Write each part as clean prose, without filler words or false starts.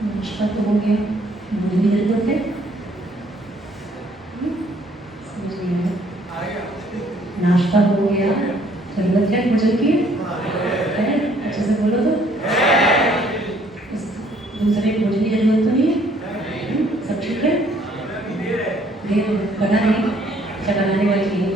नाश्ता तो हो गया, भोजन की जरूरत है? समझ नहीं आया। नाश्ता हो गया, जरूरत है भोजन की? है? अच्छे से बोलो तो। दूसरे भोजन की जरूरत तो नहीं है? सब ठीक है? बना नहीं क्या बनाने वाली है?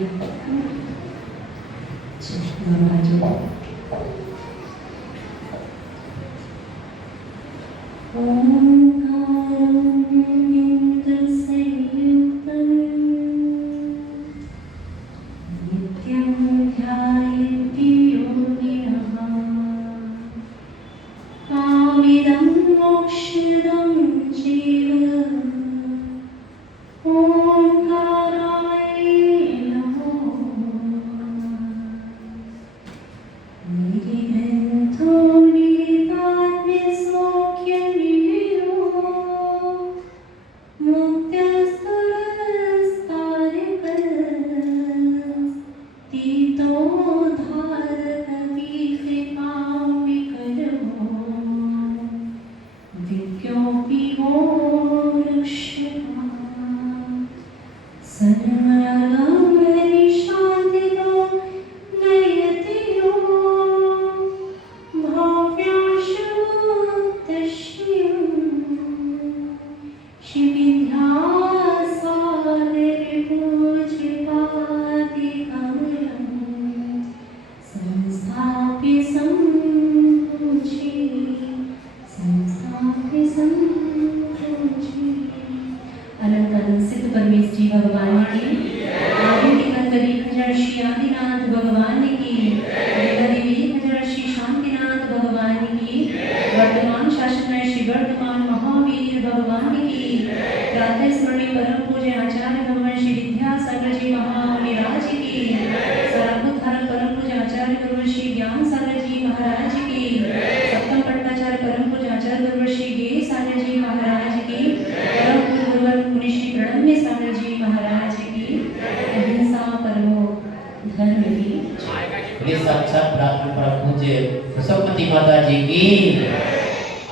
साक्षात ब्राह्मण परम पूज्य बसवमती माता जी की,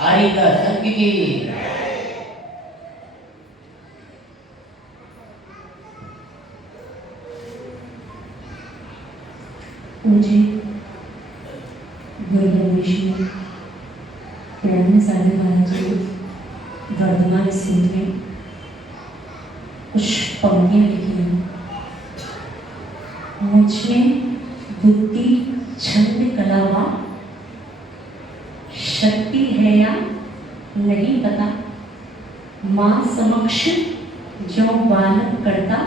आरिका संघ की। मुझे विष्णु प्रणम्य साधे महाराज जी वर्धमान स्थित में कुछ पंक्तियां लिखी हैं। मुझमें बुद्धि छंद कलावा शक्ति है या नहीं पता, माँ समक्ष जो बालक करता,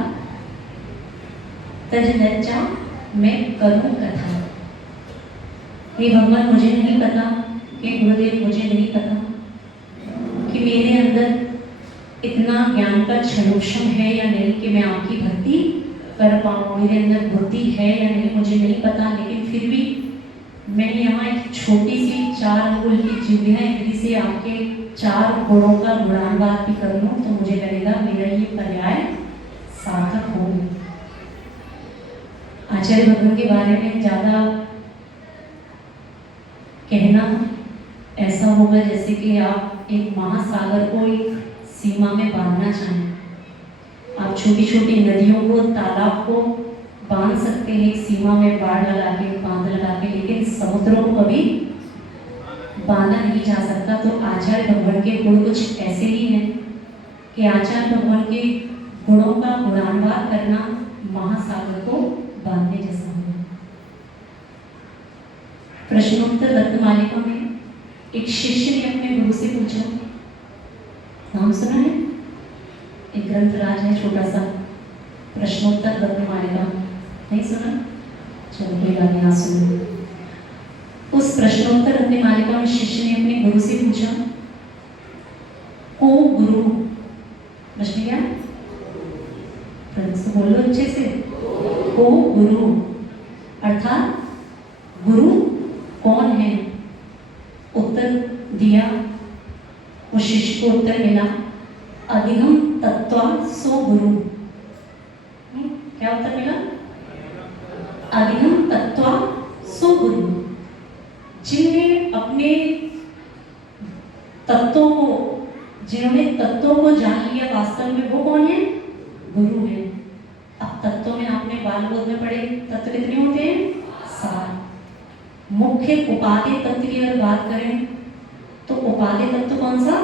तज लज्जा मैं करूं कथा। हे भगवान, मुझे नहीं पता, हे गुरुदेव मुझे नहीं पता कि मेरे अंदर इतना ज्ञान का क्षणोक्षम है या नहीं कि मैं आपकी भक्ति कर पाऊँ। मेरे अंदर बुद्धि है या नहीं मुझे नहीं पता, लेकिन फिर भी मैं यहाँ एक छोटी सी 4 अंगुल की जिह्वा इंद्री से आपके 4 गुणों का गुणानुवाद भी कर लूँ तो मुझे लगेगा मेरा ये पर्याय सार्थक हो। आचार्य भगवान के बारे में ज़्यादा कहना ऐसा होगा जैसे कि आप एक महासागर को एक सीमा में बांधना चाहें। आप छोटी छोटी नदियों को, तालाब को बांध सकते हैं एक सीमा में, बाढ़ लगा के, बांध लगा के, लेकिन समुद्रों को कभी बांधा नहीं जा सकता। तो आचार्य भगवान के गुण कुछ ऐसे ही हैं कि आचार्य भगवान के गुणों का गुणानुवाद करना महासागर को बांधने जैसा है। प्रश्नोत्तर रत्नमालिका में एक शिष्य ने अपने गुरु से पूछा, नाम सुना है? एक ग्रंथराज है छोटा सा, प्रश्नोत्तर रत्नमालिका, नहीं सुना? चलो कोई बात नहीं, सुनो। उस प्रश्नोत्तर रत्नमालिका में शिष्य ने अपने गुरु से पूछा, को गुरु, प्रश्न क्या? प्रश्न बोलो अच्छे से। को गुरु अर्थात गुरु कौन है? उत्तर दिया, उस शिष्य को उत्तर मिला, अधिगम तत्वा सो गुरु। क्या उत्तर मिला? अधिगम तत्वा सो गुरु। जिन्हें अपने तत्वों को, जिन्होंने तत्वों को जान लिया वास्तव में, वो कौन है? गुरु है। अब तत्वों में आपने बाल बोध में पढ़े, तत्व कितने होते हैं? 7। मुख्य उपादेय तत्व की अगर बात करें तो उपादेय तत्व कौन सा?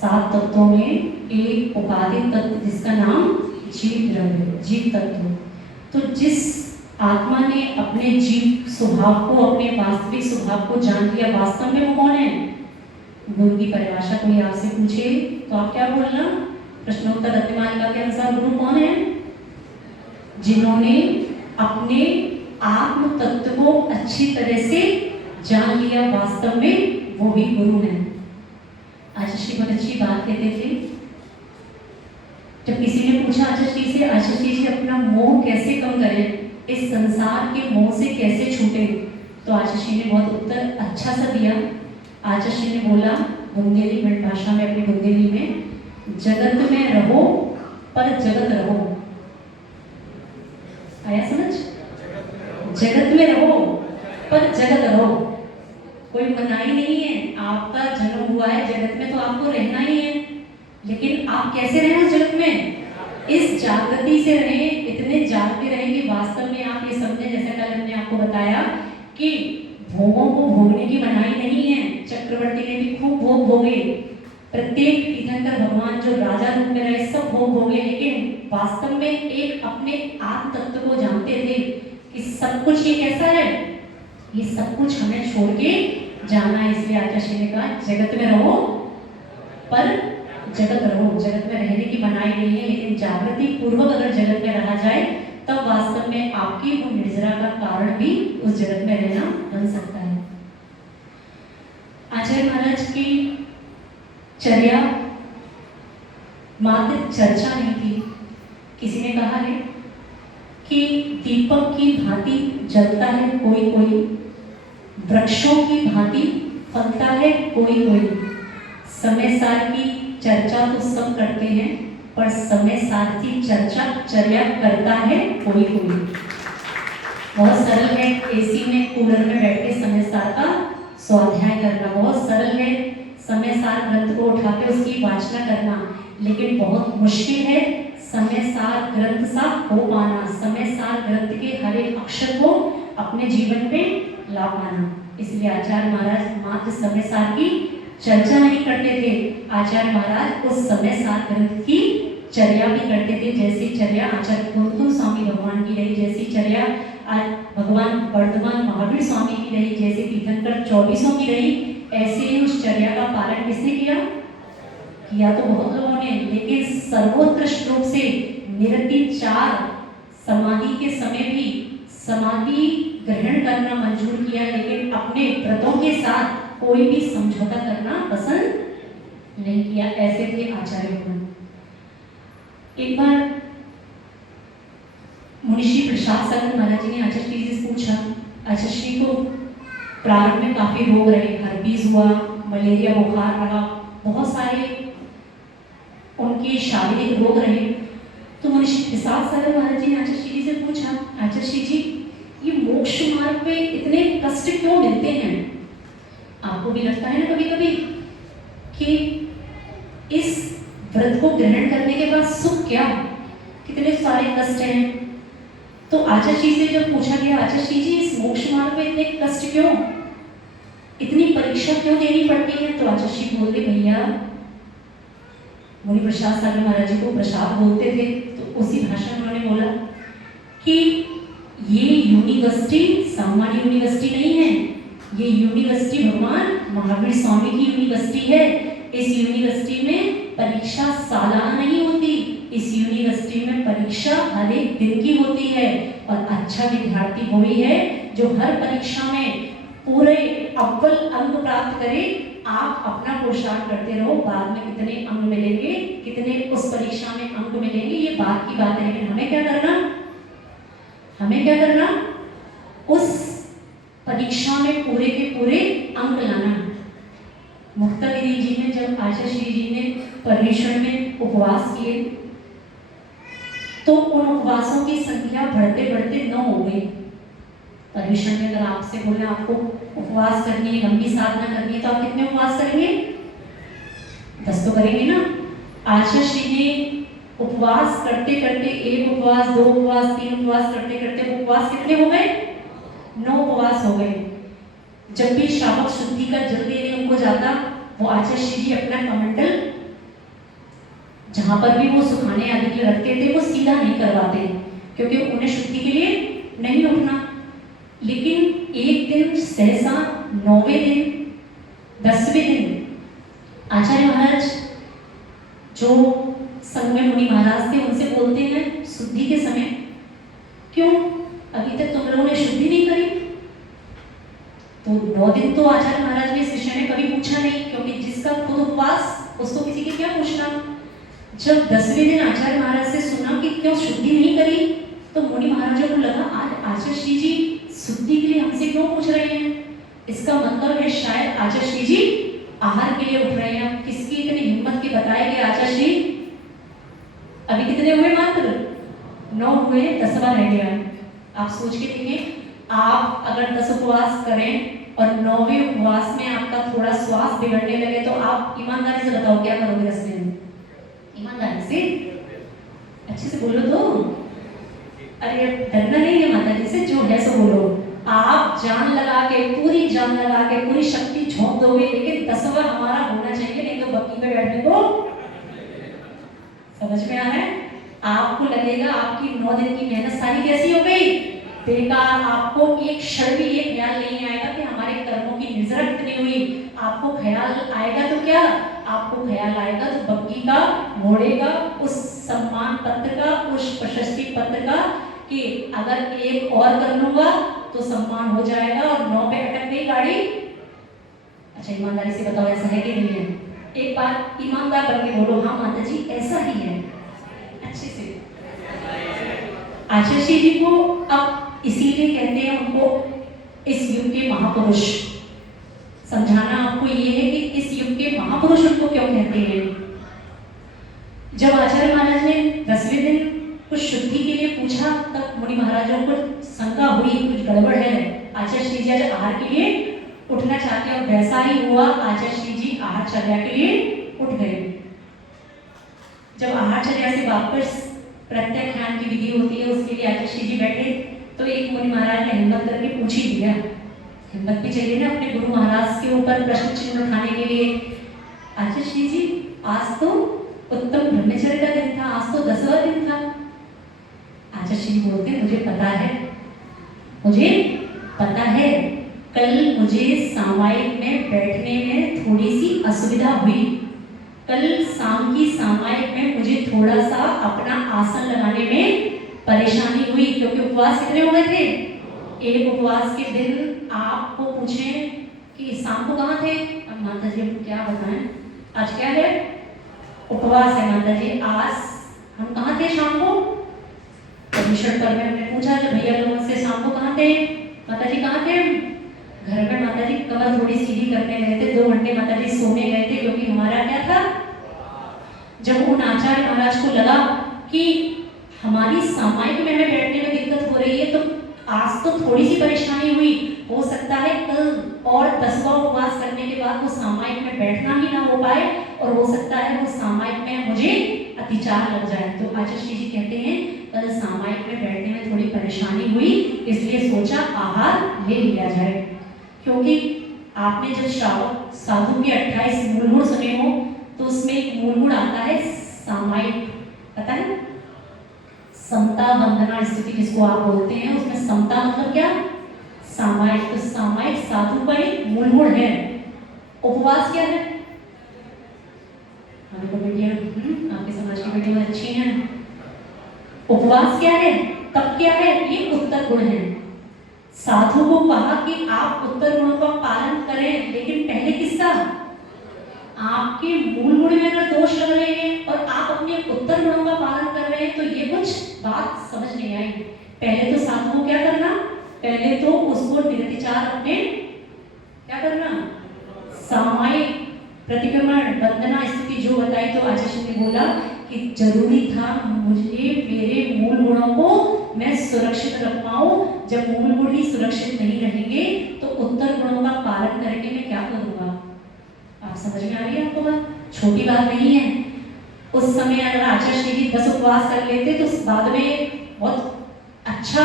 7 तत्वों में एक उपादेय तत्व जिसका नाम जीव द्रव्य, जीव तत्व। तो जिस आत्मा ने अपने जीव स्वभाव को, अपने वास्तविक स्वभाव को जान लिया, वास्तव में वो कौन है? गुरु की परिभाषा कोई आपसे पूछे तो आप क्या बोलना? प्रश्नोत्तर रत्नमालिका के अनुसार गुरु कौन है? जिन्होंने अपने आत्म तत्व को अच्छी तरह से जान लिया, वास्तव में वो भी गुरु है। आचार्य बहुत अच्छी बात कहते थे। जब किसी ने पूछा आचार्य से, आचार्य जी अपना मोह कैसे कम करें, इस संसार के मोह से कैसे छूटे, तो आचार्य ने बहुत उत्तर अच्छा सा दिया। आचार्य ने बोला बुंदेली भाषा में, अपनी बुंदेली में, जगत में रहो पर जगत रहो। आया समझ? जगत में रहो पर जगत रहो। कोई मनाही नहीं है, आपका जन्म हुआ है जगत में तो आपको रहना ही है, लेकिन आप कैसे रहें उस जगत में? इस जागृति से रहें, इतने जागते रहें कि वास्तव में आप ये समझें, जैसा कल हमने आपको बताया कि भोगों को भोगने की मनाही नहीं है। चक्रवर्ती ने भी खूब भोग भोगे, प्रत्येक तीर्थंकर भगवान जो राजा रूप में रहे सब भोग भोगे, लेकिन वास्तव में एक अपने आत्म तत्व को जानते थे कि सब कुछ ये कैसा है, ये सब कुछ हमें छोड़ के जाना है। इसलिए आचार्य ने कहा जगत में रहो पर जगत रहो। जगत में रहने की मनाही नहीं है, लेकिन जागृति पूर्वक अगर जगत में रहा जाए तब वास्तव में आपकी वो निर्जरा का कारण भी उस जगत में रहना बन सकता है। आचार्य महाराज की चर्या मात्र चर्चा नहीं थी। किसी ने कहा है कि दीपक की भांति जलता है कोई कोई, वृक्षों की भांति फलता है कोई कोई। समय सार की चर्चा तो सब करते हैं, पर समय सार की चर्चा चर्या करता है कोई कोई। बहुत सरल है एसी में, कूलर में बैठ के समय सार का स्वाध्याय करना, बहुत सरल है समय सार ग्रंथ को उठा के उसकी वाचना करना, लेकिन बहुत मुश्किल है समय सार ग्रंथ सा हो पाना, समय सार ग्रंथ के हर एक अक्षर को अपने जीवन में ला पाना। इसलिए आचार्य महाराज मात्र समय सार की चर्चा नहीं करते थे, आचार्य महाराज उस समय सार ग्रंथ की चर्या भी करते थे। जैसी चर्या आचार्य कुंतु स्वामी भगवान की रही, जैसी चर्या आज भगवान वर्धमान महावीर स्वामी की रही, जैसे तीर्थंकर 24 की रही, ऐसे ही उस चर्या का पालन किसने किया? किया तो बहुत लोगों ने, लेकिन सर्वोत्कृष्ट रूप से निरतिचार समाधि के समय भी समाधि ग्रहण करना मंजूर किया, लेकिन अपने व्रतों के साथ कोई भी समझौता करना पसंद नहीं किया। ऐसे थे आचार्य भगवान। एक बार मुनिषी प्रसाद सागर महाराज जी ने आचार्य जी से पूछा, आचार्य जी को प्रारंभ में काफी रोग रहे, हर्पीज हुआ, मलेरिया बुखार रहा, बहुत सारे उनके शारीरिक रोग रहे। तो मुनिषी प्रसाद सागर महाराज जी ने आचार्य जी से पूछा, आचार्य जी ये मोक्ष मार्ग पे इतने कष्ट क्यों मिलते हैं? आपको भी लगता है ना कभी कभी कि इस व्रत को ग्रहण करने के बाद सुख क्या, कितने सारे कष्ट हैं। तो आचार्य जी से जब पूछा गया, आचार्य जी इस मोक्ष मार्ग में इतने कष्ट क्यों, इतनी परीक्षा क्यों देनी पड़ती है? तो आचार्य जी बोलते, भैया मुनि प्रसाद सागर महाराज जी को प्रसाद बोलते थे, तो उसी भाषा में उन्होंने बोला कि ये यूनिवर्सिटी सामान्य यूनिवर्सिटी नहीं है, ये यूनिवर्सिटी भगवान महावीर स्वामी की यूनिवर्सिटी है। इस यूनिवर्सिटी में परीक्षा सालाना नहीं होती, इस यूनिवर्सिटी में परीक्षा हर एक दिन की होती है, और अच्छा विद्यार्थी वही है जो हर परीक्षा में पूरे अव्वल अंक प्राप्त करे। आप अपना पुरुषार्थ करते रहो, बाद में कितने अंक मिलेंगे, कितने उस परीक्षा में अंक मिलेंगे, ये बात की बात है, लेकिन हमें क्या करना, हमें क्या करना, उस परीक्षा में पूरे के पूरे अंक लाना। मुक्तागिरी जी ने जब आचार्य श्री जी ने पर्युषण में उपवास किए, तो उन उपवासों की संख्या बढ़ते बढ़ते 9 हो गई। पर्युषण में अगर आपसे बोले आपको उपवास करनी है, लंबी साधना करनी है, तो आप कितने उपवास करेंगे? 10 तो करेंगे ना। आचार्य श्री जी उपवास करते करते, 1 उपवास, 2 उपवास, 3 उपवास करते करते उपवास कितने हो गए? 9 उपवास हो गए। जब भी श्रावक शुद्धि का जल देने उनको जाता, वो आचार्य श्री जी अपना कमंडल जहां पर भी वो सुखाने आदि के रखते थे वो सीधा नहीं करवाते, क्योंकि उन्हें शुद्धि के लिए नहीं उठना। लेकिन एक दिन सहसा 9वें दिन, 10वें दिन आचार्य महाराज जो संग में मुनि महाराज थे उनसे बोलते हैं शुद्धि के समय, क्यों अभी तक तुम लोगों ने शुद्धि नहीं करी? तो 9 दिन तो आचार्य महाराज ने इस विषय में कभी पूछा नहीं, क्योंकि जिसका खुद उपवास उसको किसी के क्या पूछना। जब 10वें दिन आचार्य महाराज से सुना कि क्यों शुद्धि नहीं करी, तो मुनि महाराजों को लगा आज आचार्य श्री जी शुद्धि के लिए हमसे क्यों पूछ रहे हैं। इसका मतलब है शायद आचार्य श्री जी आहार के लिए उठ रहे हैं। किसकी इतनी हिम्मत के बताए गए आचार्य श्री? अभी कितने हुए? मात्र 9 हुए, 10वां रह गया। आप सोच के देखिए, आप अगर 10 उपवास करें और 9वें उपवास में आपका थोड़ा स्वास्थ्य बिगड़ने लगे, तो आप ईमानदारी से बताओ क्या करोगे रास्ते में? ईमानदारी से अच्छे से बोलो तो। अरे डरना नहीं है माता जी से, जो है सो बोलो। आप जान लगा के, पूरी जान लगा के, पूरी शक्ति झोंक दोगे, लेकिन 10वां हमारा होना चाहिए, नहीं तो बक्की पे बैठने को। समझ में आ रहा है? आपको लगेगा आपकी 9 दिन की मेहनत सारी कैसी हो गई? बेकार। आपको एक क्षण भी ये ख्याल नहीं आएगा कि हमारे कर्मों की निजरा कितनी हुई। आपको ख्याल आएगा तो क्या? आपको ख्याल आएगा तो बग्गी का, घोड़े का, उस सम्मान पत्र का, उस प्रशस्ति पत्र का, कि अगर एक और कर लूंगा तो सम्मान हो जाएगा, और 9 पे अटक गई गाड़ी। अच्छा ईमानदारी से बताओ ऐसा है कि नहीं है? एक बार ईमानदार करके बोलो, हाँ माता जी ऐसा ही है। अच्छे से आचार्य श्री जी को अब इसीलिए कहते हैं उनको इस युग के महापुरुष। समझाना आपको ये है कि इस युग के महापुरुष उनको क्यों कहते हैं। जब आचार्य महाराज ने 10वें दिन कुछ शुद्धि के लिए पूछा, तब मुनि महाराजों को शंका हुई कुछ गड़बड़ है। आचार्य श्री जी आज आहार के लिए उठना चाहते हैं, और वैसा ही हुआ। आचार्य श्री जी आहार चर्या के लिए उठ गए। जब आहार चर्या से वापस प्रत्यक्ष ध्यान की विधि होती है, उसके लिए आचार्य श्री जी बैठे, तो एक मुनि महाराज ने हिम्मत करके पूछ ही दिया। हिम्मत भी चाहिए ना अपने गुरु महाराज के ऊपर प्रश्न चिन्ह उठाने के लिए। आचार्य श्री जी आज तो उत्तम ब्रह्मचर्य का दिन था, आज तो 10वां दिन था। आचार्य श्री बोलते मुझे पता है, मुझे पता है, कल मुझे सामायिक में बैठने में थोड़ी सी असुविधा हुई। कल शाम की सामायिक में मुझे थोड़ा सा अपना आसन लगाने में परेशानी हुई, क्योंकि उपवास कितने हो गए थे? एक उपवास के दिन आपको पूछें कि शाम को कहाँ थे? अब माता जी हमको क्या बताएं, आज क्या है? उपवास है माता जी। आज हम कहाँ थे शाम को? परमेश्वर पर में हमने पूछा जब भैया लोगों से, शाम को कहाँ थे? माता जी कहाँ थे? घर में माता जी कमर थोड़ी सीधी करने गए थे, 2 घंटे माता जी सोने गए थे, क्योंकि हमारा क्या था। जब उन आचार्य महाराज को लगा कि हमारी सामायिक में हमें बैठने में दिक्कत हो रही है, तो आज तो थोड़ी सी परेशानी हुई, हो सकता है कल और 10वां उपवास करने के बाद वो सामायिक में बैठना ही ना हो पाए, और हो सकता है वो सामायिक में मुझे अतिचार लग जाए। तो आचार्य श्री जी कहते हैं कल सामायिक में बैठने में थोड़ी परेशानी हुई, इसलिए सोचा आहार ले लिया जाए। क्योंकि आपने जब श्रावक साधु के 28 मूल गुण सुने हो, तो उसमें एक मूल गुण आता है सामायिक, पता है? समता वंदना स्तुति जिसको आप बोलते हैं, उसमें समता मतलब क्या? सामायिक। तो सामायिक साधु का एक मूल गुण है। उपवास क्या है? हमें तो बेटियां आपके समाज की बेटियां अच्छी हैं। उपवास क्या है? तप क्या है? ये उत्तर गुण है। साधु को कहा कि आप उत्तर गुणों का पालन करें, लेकिन पहले किसका? आपके मूल गुण में अगर दोष लग रहे हैं और आप अपने उत्तर गुणों का पालन कर रहे हैं, तो ये कुछ बात समझ नहीं आई। पहले तो साधु को क्या करना? पहले तो उसको निर्विचार अपने क्या करना? सामायिक प्रतिक्रमण वंदना स्तुति जो बताई, तो आचार्य ने बोला कि जरूरी था मुझे मेरे मूल गुणों को मैं सुरक्षित रख पाऊं। जब मूल गुण ही सुरक्षित नहीं रहेंगे तो उत्तर गुणों का पालन करके मैं क्या करूंगा? आप समझ में आ रही है आपको बात? छोटी बात नहीं है। उस समय अगर आचार्य श्री जी 10 उपवास कर लेते तो बाद में बहुत अच्छा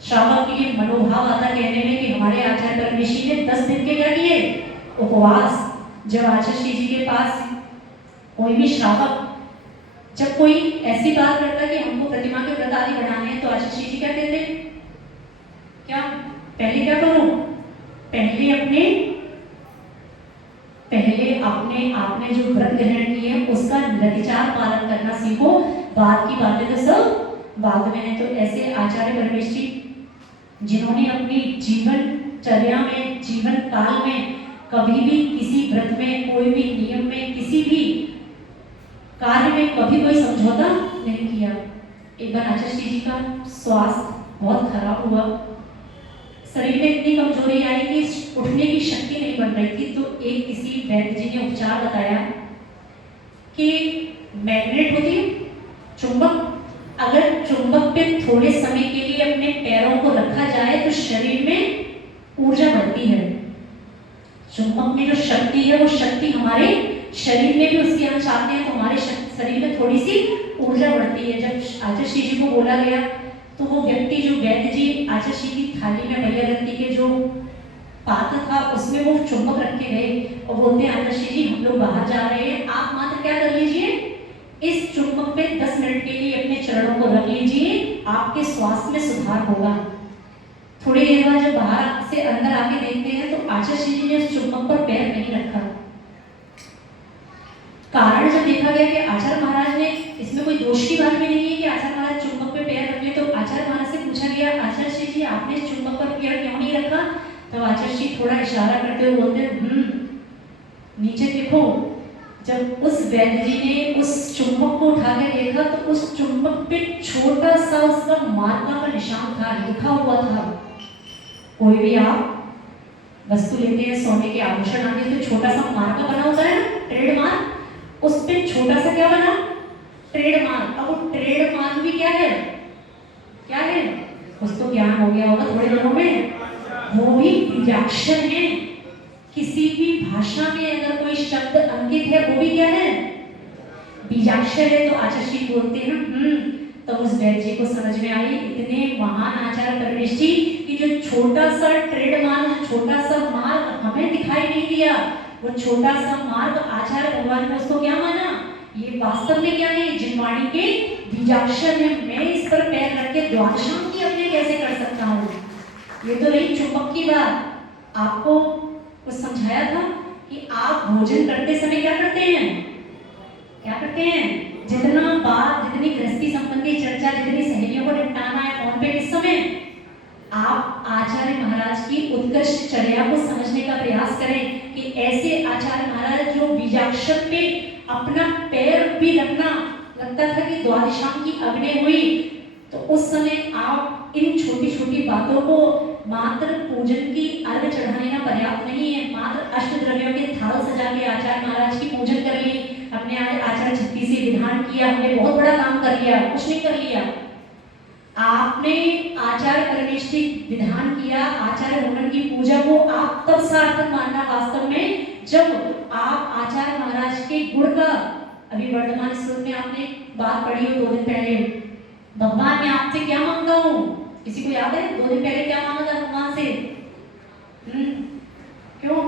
श्रावक के लिए मनोभाव आता कहने में कि हमारे आचार्य परमेश्वरी ने 10 दिन के क्या किए उपवास। जब आचार्य श्री जी के पास कोई भी श्रावक जब कोई ऐसी बात करता कि हमको प्रतिमा के व्रत आदि बनाने हैं तो आचार्य श्री जी क्या कहते, क्या पहले क्या करो, पहले अपने आपने जो व्रत ग्रहण किए हैं उसका निर्विचार पालन करना सीखो, बाद की बातें तो सब बाद में है। तो ऐसे आचार्य परमेश्वरी जिन्होंने अपनी जीवनचर्या में जीवन काल में कभी भी किसी व्रत में कोई भी नियम में किसी भी कार्य में कभी कोई समझौता नहीं किया। एक बार आचार्य श्री जी का स्वास्थ्य बहुत खराब हुआ, शरीर में इतनी कमजोरी आई कि उठने की शक्ति नहीं बन रही थी। तो एक किसी वैद्य जी ने उपचार बताया कि मैग्नेट होती है चुंबक, अगर चुंबक पे थोड़े समय के लिए अपने पैरों को रखा जाए तो शरीर में ऊर्जा बढ़ती है। चुंबक में जो शक्ति है वो शक्ति हमारे शरीर में भी उसके हम चाहते हैं तो हमारे शरीर में थोड़ी सी ऊर्जा बढ़ती है। जब आचार्य श्री जी को बोला गया तो वो व्यक्ति जो वैद्य जी आचार्य श्री की थाली में भैया गति के जो पात्र था उसमें वो चुंबक रख के गए और बोलते हैं आचार्य श्री जी हम लोग बाहर जा रहे हैं, आप मात्र क्या कर लीजिए इस चुंबक पे 10 मिनट के लिए अपने चरणों को रख लीजिए, आपके स्वास्थ्य में सुधार होगा। थोड़ी देर बाद जब बाहर से अंदर आके देखते हैं तो आचार्य श्री जी ने उस चुंबक पर पैर नहीं रखा। कारण जब देखा गया कि आचार्य महाराज ने, इसमें कोई दोष की बात भी नहीं है कि आचार्य महाराज चुंबक पे पैर रख ले, तो आचार्य महाराज से पूछा गया आचार्य श्री जी आपने चुंबक पर पैर क्यों नहीं रखा? तब आचार्य श्री थोड़ा इशारा करते हुए बोलते नीचे देखो। जब उस वैद्य जी ने उस चुंबक को उठा के देखा तो उस चुंबक पे छोटा सा उसका मार्का का निशान था, लिखा हुआ था। कोई भी आप वस्तु लेते हैं, सोने के आभूषण आते हैं तो छोटा सा मार्का बना होता है ना, ट्रेडमार्क, उस पे छोटा सा क्या बना, ट्रेडमार्क। अब वो ट्रेडमार्क भी क्या है, क्या है, कुछ तो ज्ञान हो गया होगा थोड़े दिनों में, वो भी बीजाक्षर है। किसी भी भाषा में अगर कोई शब्द अंकित है वो भी क्या है, बीजाक्षर है। तो आचार्य श्री बोलते हैं तो उस वैद्य जी को समझ में आई, इतने महान आचार्य परमेश्वरी कि जो छोटा सा ट्रेडमार्क, छोटा सा मार्ग हमें दिखाई नहीं दिया, वो छोटा सा मार्ग आचार्य भगवान ने उसको क्या माना, ये वास्तव में क्या है, जिनवाणी के बीजाक्षर है। मैं इस पर पैर रख के द्वादशांग की अपने कैसे कर सकता हूँ? ये तो रही चुंबक की बात। आपको कुछ समझाया था कि आप भोजन करते समय क्या करते हैं, क्या करते हैं, जितना बात, जितनी गृहस्थी संबंधी चर्चा, जितनी सहेलियों को निपटाना है फोन पे, इस समय आप आचार्य महाराज की उत्कृष्ट चर्या को समझने का प्रयास करें कि ऐसे आचार्य महाराज जो बीजाक्षर पे अपना पैर भी रखना, लगता था कि द्वादशांग की अग्नि हुई, तो उस समय आप इन छोटी छोटी बातों को मात्र पूजन की अर्घ चढ़ाने का पर्याप्त नहीं है। मात्र अष्ट द्रव्यों के थाल सजा के आचार्य महाराज की पूजन कर ली, अपने आचार्य छत्ती से विधान किया, हमने बहुत बड़ा काम कर लिया, कुछ नहीं कर लिया। आपने आचार्य परमेश्वरी विधान किया, आचार्य भगवान की पूजा को आप तब सार्थक मानना वास्तव में जब आप आचार्य महाराज के गुण का, अभी वर्तमान स्रोत में आपने बात पढ़ी हो 2 दिन पहले, भगवान मैं आपसे क्या मांगता हूँ, किसी को याद है 2 दिन पहले क्या मांगा था भगवान से? क्यों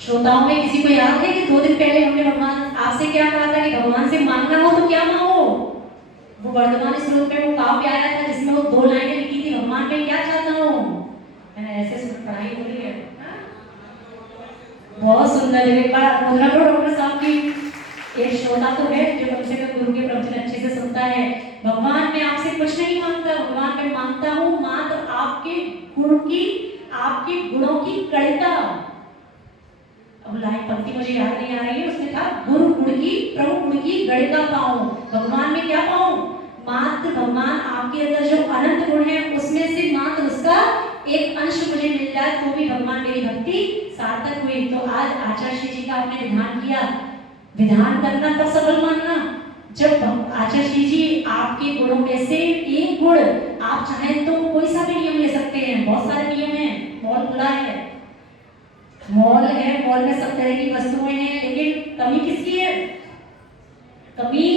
श्रोताओं में किसी को याद है कि 2 दिन पहले हमने भगवान आपसे क्या कहा था कि भगवान से मांगना हो तो क्या मांगो? वो वर्तमान स्रोत में वो काव्य आया था जिसमें वो 2 लाइनें लिखी थी, भगवान मैं क्या चाहता हूँ। मैंने ऐसे पढ़ाई हो रही है, बहुत सुंदर है। एक बार मुद्रा करो डॉक्टर साहब की, एक श्रोता तो है जो कम से कम गुरु के प्रवचन अच्छे से सुनता है। भगवान मैं आपसे कुछ नहीं मांगता, भगवान मैं मांगता हूँ मात्र आपके गुण की, आपके गुणों की कड़िता। अब लाइन पंक्ति मुझे याद नहीं आ रही है, उसमें था गुरु गुण की, प्रभु गुण की गणिता पाऊं। भगवान में क्या पाऊं? मात्र भगवान आपके अंदर जो अनंत गुण है उसमें से मात्र उसका एक अंश मुझे मिल जाए तो भी भगवान मेरी भक्ति सार्थक हुई। तो आज आचार्य श्री जी का आपने विधान किया, विधान करना तब सफल मानना जब आचार्य श्री जी आपके गुणों में से एक गुण, आप चाहें तो कोई सा भी नियम ले सकते हैं, बहुत सारे नियम हैं, मॉल खुला है, मॉल है, मॉल में सब तरह की वस्तुएं हैं,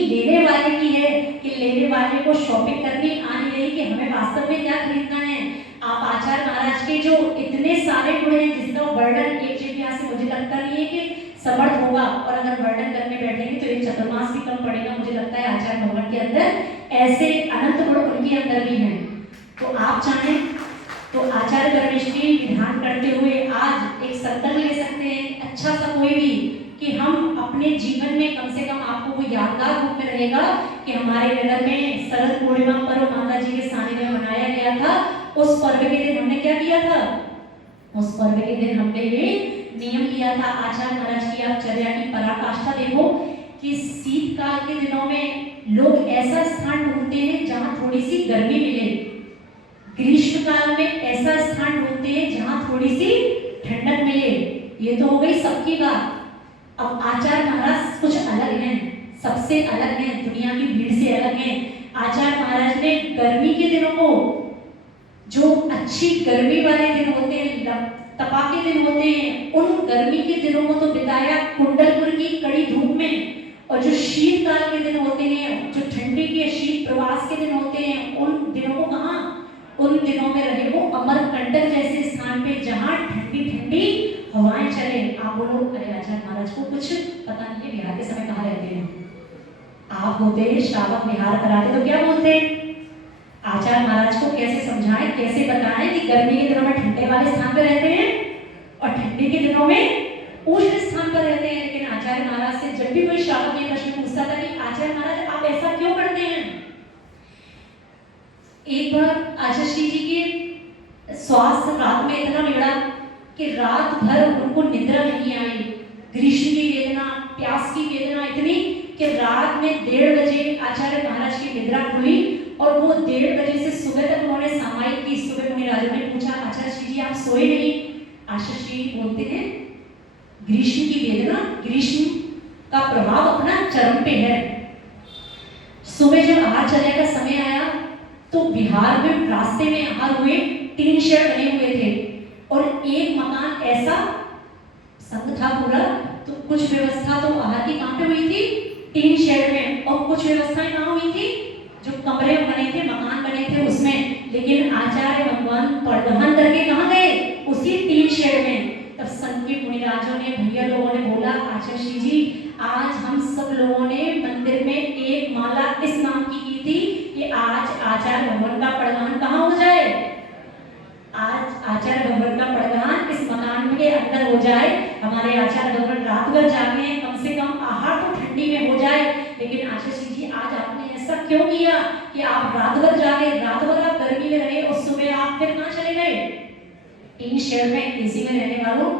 लेने वाले की है कि लेने वाले को शॉपिंग करनी आ नहीं रही कि हमें वास्तव में क्या खरीदना है। आप आचार्य महाराज के जो इतने सारे गुण हैं जिसका वर्णन एक जीविया से मुझे लगता नहीं है कि समर्थ होगा, और अगर वर्णन करने बैठेंगे तो एक चतुर्मास भी कम पड़ेगा। मुझे लगता है आचार्य भगवान के अंदर ऐसे अनंत गुण उनके अंदर भी हैं। तो आप चाहें तो आचार्य परमेश्वरी विधान करते हुए आज एक संकल्प ले सकते हैं अच्छा सा कोई भी, कि हम अपने जीवन में कम से कम आपको वो यादगार रूप में रहेगा कि हमारे नगर में शरद पूर्णिमा पर्व माता जी के सानिध्य में मनाया गया था। उस पर्व के दिन हमने क्या किया था? उस पर्व के दिन हमने ये नियम किया था। आचार्य महाराज की आप चर्या की पराकाष्ठा देखो कि शीतकाल के दिनों में लोग ऐसा स्थान ढूंढते हैं जहां थोड़ी सी गर्मी मिले, ग्रीष्म काल में ऐसा स्थान ढूंढते हैं जहां थोड़ी सी ठंडक मिले। ये तो हो गई सबकी बात। अब आचार्य महाराज कुछ अलग हैं, सबसे अलग हैं, दुनिया की भीड़ से अलग हैं। आचार्य महाराज ने गर्मी के दिनों को, जो अच्छी गर्मी वाले दिन होते हैं, तपाके दिन होते हैं, उन गर्मी के दिनों को तो बिताया कुंडलपुर की कड़ी धूप में, और जो शीतकाल के दिन होते हैं, जो ठंडी के शीत प्रवास के दिन होते हैं, उन दिनों को कहाँ? उन दिनों में रहे वो अमरकंटक जैसे स्थान पे जहाँ ठंडी ठंडी हवाएं चले। आप बोलो अरे आचार्य महाराज को कुछ पता नहीं है बिहार के समय कहाँ रहते हैं। आप होते हैं श्रावक विहार कराते तो क्या बोलते हैं? आचार्य महाराज को कैसे समझाएं, कैसे बताएं कि गर्मी के दिनों में ठंडे वाले स्थान पर रहते हैं और ठंडी के दिनों में उष्ण स्थान पर रहते हैं। लेकिन आचार्य महाराज से जब भी कोई श्रावक ये प्रश्न पूछता था कि आचार्य महाराज आप ऐसा क्यों करते हैं? एक बार आचार्य श्री जी के स्वास्थ्य रात में इतना बिगड़ा कि रात भर उनको निद्रा नहीं आई। ग्रीष्म की वेदना, प्यास की वेदना इतनी कि रात में 1:30 बजे आचार्य महाराज की निद्रा खुली, और वो 1:30 बजे से सुबह तक उन्होंने सामायिक की। सुबह मुनि राजा ने पूछा आचार्य श्री जी आप सोए नहीं? आचार्य श्री बोलते हैं ग्रीष्म की वेदना, ग्रीष्म का प्रभाव अपना चरम पे है। सुबह जब आहार चर्या का समय आया तो बिहार में रास्ते में आहार हुए, टीन शेड बने हुए थे, और एक मकान ऐसा संग था पूरा, तो कुछ व्यवस्था तो आहार की कहाँ पे हुई थी? टीन शेड में, और कुछ व्यवस्थाएं कहाँ हुई थी? जो कमरे बने थे, मकान बने थे उसमें। लेकिन आचार्य भगवान परिवहन करके कहाँ गए? उसी टीन शेड में। तब संत के मुनिराजों ने, भैया लोगों ने बोला आचार्य श्री जी आज हम सब लोगों ने मंदिर में एक माला इस नाम की थी कि आज आचार्य भगवान का परिवहन कहाँ हो जाए? आज आचार्य भगवान का परिवहन इस मकान के अंदर हो जाए। हमारे आचार्य भगवान रात भर जागे हैं, कम से कम आहार तो ठंडी में हो जाए। लेकिन आचार्य श्री जी आज आपने ऐसा क्यों किया कि आप रात भर जागे, रात भर आप गर्मी में रहे और सुबह आप फिर कहाँ चले गए? टीन शेड में, एसी में रहने वालों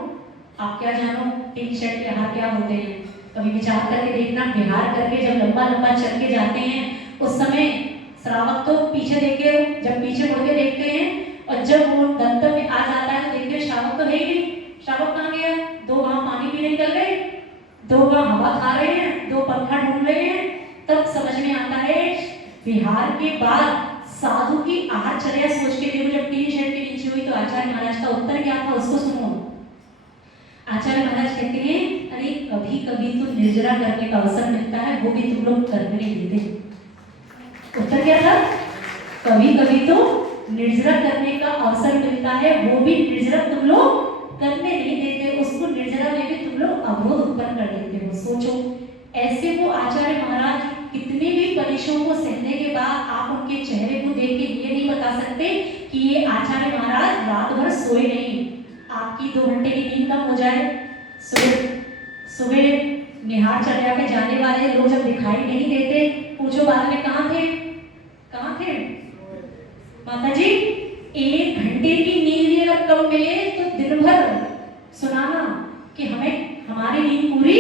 आप क्या जानो टीन शेड के आहार क्या होते हैं? कभी विचार करके देखना। विहार करके जब लंबा लंबा चल के जाते हैं उस समय श्रावक तो पीछे देखे, जब पीछे मुड़ के देखते हैं, और जब वो गंतव्य में आ जाता है तो देखते हैं श्रावक तो है ही नहीं। श्रावक कहाँ गया? 2 वहां पानी पीने निकल गए, 2 वहां हवा खा रहे हैं, 2 पंखा ढूंढ रहे हैं। तब समझ में आता है विहार के बाद साधु की आहार चर्या सोच के देखो। जब टीन शेड के नीचे हुई तो आचार्य महाराज का उत्तर क्या था उसको सुनो। आचार्य महाराज कहते हैं अरे कभी कभी तो निर्जरा करने का अवसर मिलता है, वो भी तुम लोग करने नहीं देते। उत्तर क्या था? कभी कभी तो निर्जरा करने का अवसर मिलता है, वो भी निर्जरा तुम लोग करने नहीं देते। उसको निर्जरा में भी तुम लोग अवरोध उत्पन्न कर देते हो। सोचो ऐसे वो आचार्य महाराज कितने भी परेशानियों को सहने के बाद आप उनके चेहरे को देख के ये नहीं बता सकते कि ये आचार्य महाराज रात भर सोए नहीं। आपकी 2 घंटे की नींद कम हो जाए, सुबह निहार चर्या पे जाने वाले लोग जब दिखाई नहीं देते, पूछो बाद में कहाँ थे? कहाँ थे माता जी? 1 घंटे की नींद भी अगर कम मिले तो दिन भर सुनाना कि हमें हमारी नींद पूरी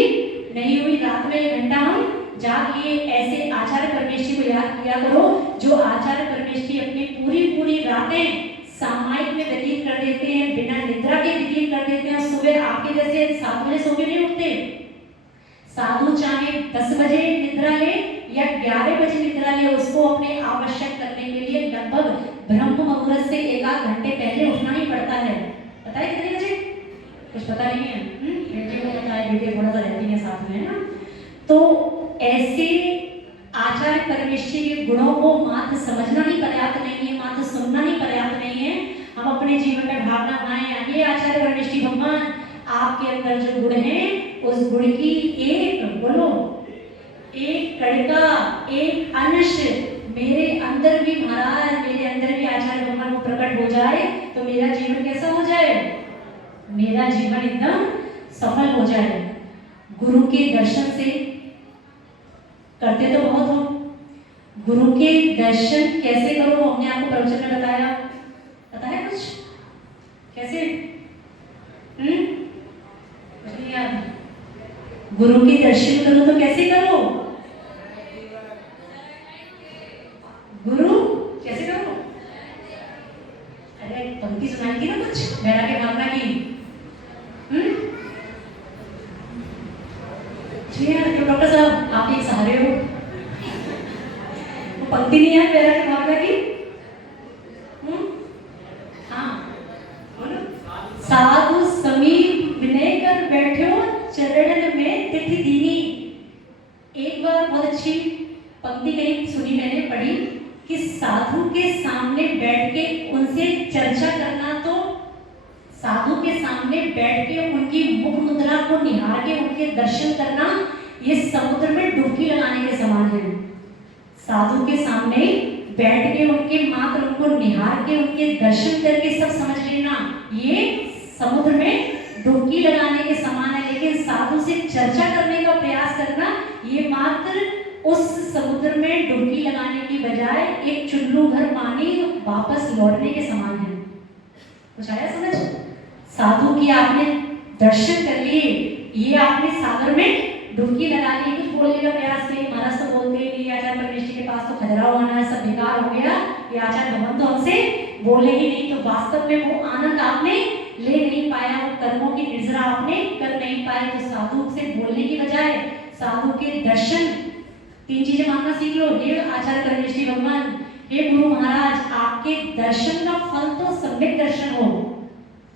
नहीं हुई, रात में 1 घंटा हम जाग लिए। ऐसे आचार्य परमेश्वरी को याद किया करो, जो आचार्य परमेश्वरी अपनी पूरी रातें सामायिक में व्यतीत कर देते हैं, बिना निद्रा के व्यतीत कर देते हैं। सुबह आपके जैसे 7 बजे सो के नहीं उठते। साधु चाहे 10 बजे निद्रा ले या 11 बजे निद्रा ले, उसको अपने आवश्यक करने के लिए लगभग ब्रह्म मुहूर्त से 1-8 घंटे पहले उठना ही पड़ता है। पता है कितने बजे? कुछ पता नहीं है? बेटे को पता है, बेटे थोड़ा सा रहती है साथ में, है ना? तो ऐसे गुणों को मात्र समझना ही पर्याप्त नहीं है, मात्र सुनना ही पर्याप्त नहीं है, हम अपने जीवन में भावना बनाएं। ये आचार्य परमेष्ठी भगवान आपके अंदर जो गुण है उस गुण की एक बोलो एक कड़का एक अंश मेरे अंदर भी महाराज, मेरे अंदर भी आचार्य भगवान को प्रकट हो जाए तो मेरा जीवन कैसा हो जाए, मेरा जीवन एकदम सफल हो जाए। गुरु के दर्शन से करते तो बहुत हो, गुरु के दर्शन कैसे करो, हमने आपको प्रवचन में बताया, बताया कुछ कैसे? यार गुरु के दर्शन करो तो कैसे करो, गुरु कैसे करो? अरे पंक्ति सुनाई थी ना कुछ मेरा के भावना की। जी यार तो डॉक्टर साहब आप एक सहारे हो, वो पंक्ति नहीं है मेरा के भावना की। हाँ बोलो। साधु समीप विनय कर बैठो चरण में तिथि दीनी। एक बार बहुत अच्छी पंक्ति कहीं सुनी मैंने पढ़ी कि साधु के सामने बैठ के उनसे चर्चा करना, तो साधु के सामने बैठ के उनकी मुख मुद्रा को निहार के उनके दर्शन करना ये समुद्र में डुबकी लगाने के समान है। साधु के सामने बैठ के उनके मात्र उनको निहार के उनके दर्शन करके सब समझ लेना ये समुद्र में डुबकी लगाने के समान है। लेकिन साधु से चर्चा करने का प्रयास करना ये मात्र उस समुद्र में डुबकी लगाने की बजाय एक चुल्लू भर पानी वापस लौटने के समान है। कुछ आया समझ? साधु की आपने दर्शन कर लिए, ये आपने सागर में डुबकी लगा ली, कुछ बोलने का प्रयास नहीं, महाराज तो बोलते ही नहीं, आचार्य परमेष्ठी के पास तो खतरा होना है, सब बेकार हो गया, ये आचार्य भगवान तो हमसे बोले ही नहीं। तो वास्तव में वो आनंद आपने ले नहीं पाया, वो कर्मों की निर्जरा आपने कर नहीं पाए। तो साधु से बोलने की बजाय साधु के दर्शन, तीन चीजें मानना सीख लो। हे आचार्य परमेष्ठी भगवान, हे गुरु महाराज, आपके दर्शन का फल तो सम्यक दर्शन हो।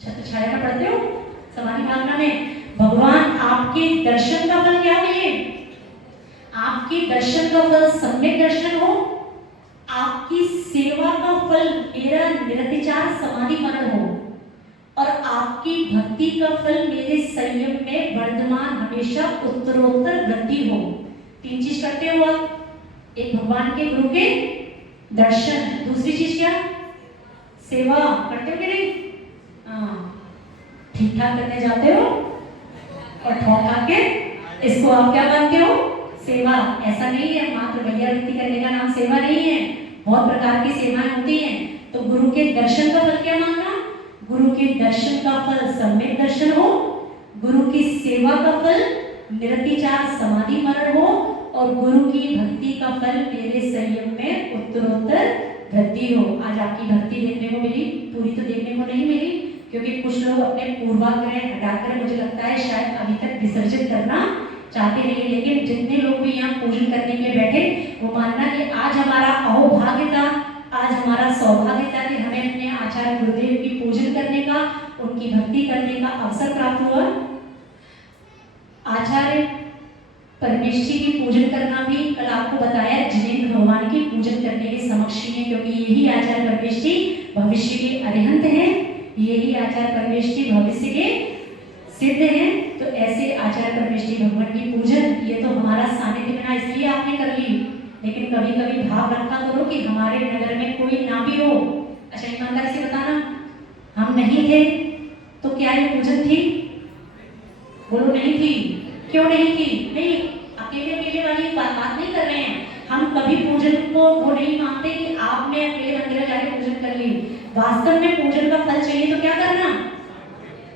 छत्र छाया में पढ़ते हो समाधि भावना में, भगवान आपके दर्शन का फल क्या हो? ये आपके दर्शन का फल सम्यक दर्शन हो, आपकी सेवा का फल मेरा निरतिचार समाधि मरण हो, और आपकी भक्ति का फल मेरे संयम में वर्तमान हमेशा उत्तरोत्तर वृद्धि हो। तीन चीज करते हो आप, एक भगवान के गुरु के दर्शन, दूसरी चीज क्या? सेवा करते हो कि नहीं? ठीक ठाक करने जाते हो और ठोका के इसको आप क्या मानते हो? सेवा। ऐसा नहीं है मात्र भैया वृत्ति करने का नाम सेवा नहीं है, बहुत प्रकार की सेवाएं होती हैं। तो गुरु के दर्शन का फल क्या मानना? गुरु के दर्शन का फल सम्यक दर्शन हो, गुरु की सेवा का फल निरतिचार समाधि मरण हो, और गुरु की भक्ति का फल मेरे संयम में उत्तरोत्तर वृद्धि हो। आज आपकी भक्ति देखने को मिली, पूरी तो देखने को नहीं मिली, क्योंकि कुछ लोग अपने पूर्वाग्रह हटाकर मुझे लगता है शायद अभी तक विसर्जित करना चाहते नहीं। लेकिन जितने लोग भी यहाँ पूजन करने के लिए बैठे, वो मानना कि आज हमारा अहोभाग्य था, आज हमारा सौभाग्य था कि हमें अपने आचार्य गुरुदेव की पूजन करने का, उनकी भक्ति करने का अवसर प्राप्त हुआ। आचार्य परमेष्ठी की पूजन करना भी कल आपको बताया जिनेंद्र भगवान की पूजन करने के समक्ष है, क्योंकि यही आचार्य परमेष्ठी भविष्य के अरिहंत हैं, यही आचार्य परमेष्ठी भविष्य के सिद्ध हैं। तो ऐसे आचार्य परमेष्ठी भगवान की पूजन ये तो हमारा सानिध्य बना इसलिए आपने कर ली, लेकिन कभी कभी भाव रखा करो कि हमारे नगर में कोई ना भी हो। अच्छा ईमानदारी से बताना, हम नहीं थे तो क्या ये पूजन थी? बोलो नहीं थी। क्यों नहीं थी? नहीं, अकेले अकेले वाली बात नहीं कर रहे हैं हम। कभी पूजन को वो नहीं मानते कि आपने अकेले मंदिर में जाके पूजन कर ली। वास्तव में पूजन का फल चाहिए तो क्या करना?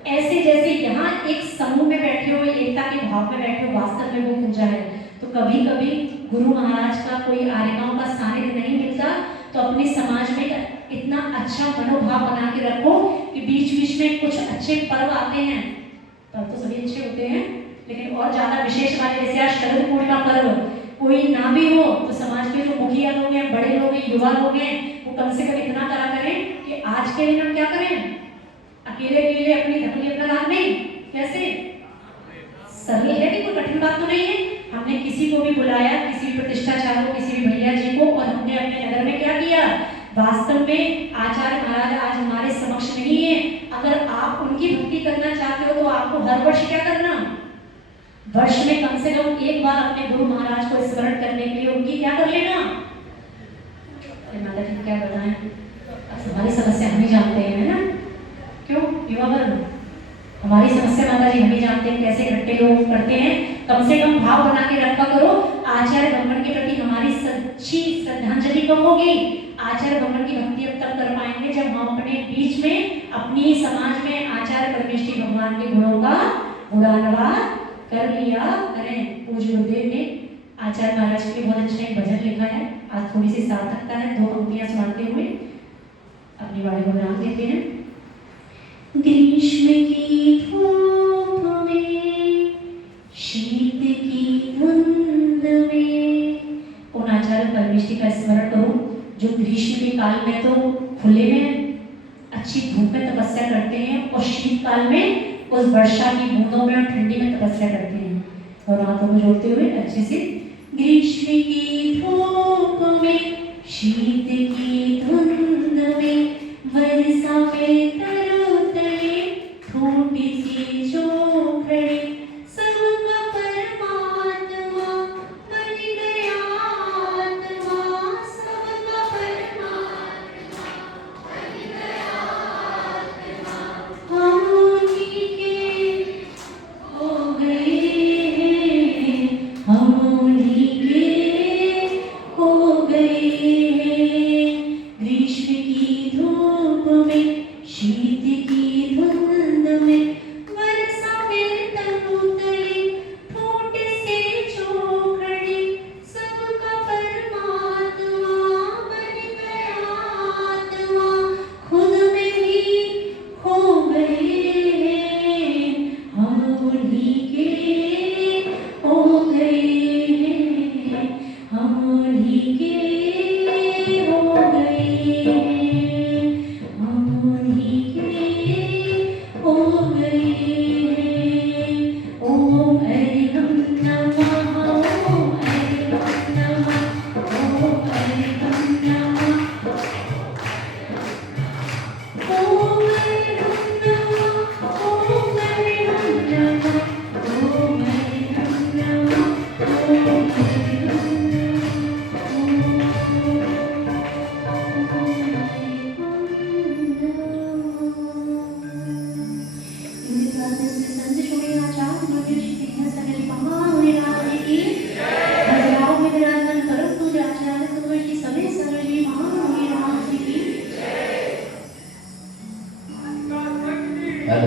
ऐसे जैसे यहाँ एक समूह में बैठे हो, एकता के भाव में बैठे हो, वास्तव में वो पूजा है। तो कभी कभी गुरु महाराज का कोई आर्यगांव का सानिध्य नहीं मिलता, तो अपने समाज में इतना अच्छा मनोभाव बना के रखो कि बीच बीच में कुछ अच्छे पर्व आते हैं, पर्व तो सभी अच्छे होते हैं, लेकिन और ज्यादा विशेष वाले जैसे आज शरद पूर्णिमा पर्व कोई ना भी हो तो समाज के जो मुखिया लोग हैं, बड़े लोग हैं, युवा लोग हैं, वो कम से कम इतना करा करें कि आज के दिन हम क्या करें? अकेले अकेले अपनी धकली अपना लाभ नहीं। कैसे? सरल है कि कोई कठिन बात तो नहीं है। हम हमने किसी को भी बुलाया, किसी भी प्रतिष्ठाचार को, किसी भी भैया जी को, और हमने अपने नगर में क्या किया, वास्तव में आचार्य महाराज आज हमारे समक्ष नहीं है। अगर आप उनकी भक्ति करना चाहते हो तो आपको हर वर्ष क्या करना, वर्ष में कम से कम एक बार अपने गुरु महाराज को स्मरण करने के लिए उनकी क्या कर लेना। अरे माता जी क्या बताएं, हमारी समस्या हम ही जानते हैं, है ना? क्यों युवा वर्ग, हमारी समस्या माता जी हम ही जानते हैं, कैसे इकट्ठे लोग करते हैं। कम से कम भाव बना के रखा करो, आचार्य ब्रह्मण के प्रति हमारी सच्ची श्रद्धांजलि कब होगी? आचार्य ब्रह्मण की भक्ति अब तब कर पाएंगे जब हम अपने बीच में, अपनी समाज में आचार्य परमेश्वरी भगवान के गुणों का गुणानुवाद कर लिया करें। पूज्य गुरुदेव ने आचार्य महाराज के बहुत अच्छा एक भजन लिखा है, आज थोड़ी सी सार्थकता है, 2 पंक्तियां सुनाते हुए अपनी वाणी को विराम देते हैं। ग्रीष्म की धूप में, शीत की धुंध में, उन आचार्य परमेश्वरी का स्मरण करो जो ग्रीष्म के काल में तो खुले में अच्छी धूप में तपस्या करते हैं, और शीतकाल में उस वर्षा की बूंदों में और ठंडी में तपस्या करते हैं। और हाथों को जोड़ते हुए अच्छे से, ग्रीष्म की धूप में, शीत